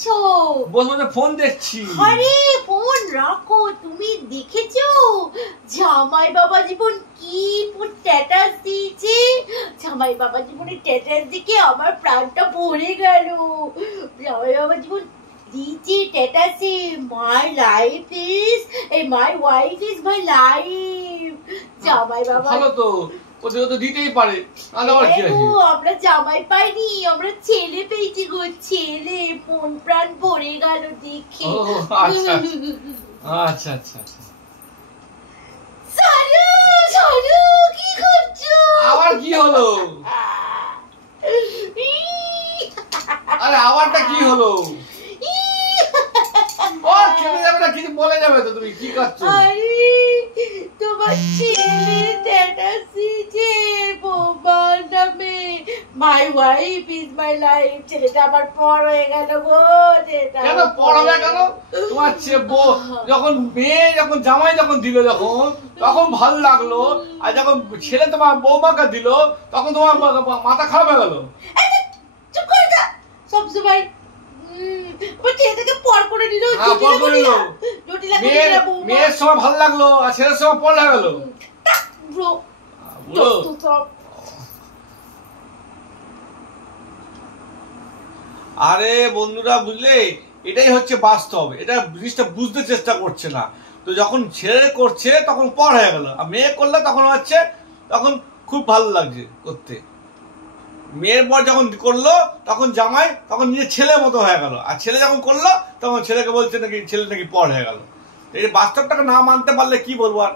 করছো? বসে বসে ফোন দেখছি। আরে ফোন রাখো, তুমি দেখেছো জামাই বাবা জীবন কি স্ট্যাটাস দিয়েছে? জামাই বাবা জীবনের স্ট্যাটাস দেখে আমার প্রাণটা ভরে গেল। জামাই বাবা জীবন দিয়েছে স্ট্যাটাসে, my life is my wife is my life. জামাই বাবা ভালো তো, ওদের তো দিতেই পারে। আমরা জামাই পাইনি, আমরা ছেলে পেয়েছি গো, ছেলে। মন প্রাণ ভরে গেল দেখে। আচ্ছা আচ্ছা আচ্ছা। সালু সালু কি করছো? আবার কি হলো? আরে আবারটা কি হলো? ও কেমনে যাবে না, কিছু বলে যাবে তো। তুমি কি করছো? আরে তোমার ছেলে স্ট্যাটাস দিয়েছে বৌমার নামে, my wife is my life. ছেলেটা আবার পর হয়ে গেল গো। কেন পর হবে কেন? তোমার যখন মেয়ে যখন জামাই যখন দিল যখন, তখন ভালো লাগলো। আর যখন ছেলে তোমার বৌমাকে দিল তখন তোমার মাথা খারাপ হয়ে গেল। চুপ করে যা। সবসময় ছেলেটাকে পর করে দিল। মেয়ের সময় ভালো লাগলো আর ছেলের সময় পর হয়ে গেল। আরে বন্ধুরা বুঝলে, এটাই হচ্ছে বাস্তব। এটা জিনিসটা বুঝতে চেষ্টা করছে না। তো যখন ছেলে করছে তখন পর হয়ে গেল, আর মেয়ে করলে তখন হচ্ছে তখন খুব ভালো লাগছে করতে। মেয়ের পর যখন করলো তখন জামাই তখন নিজের ছেলের মতো হয়ে গেল, আর ছেলে যখন করলো তখন ছেলেকে বলছে নাকি ছেলে নাকি পর হয়ে গেল। এই বাস্তবটাকে না মানতে পারলে কি বলবো আর।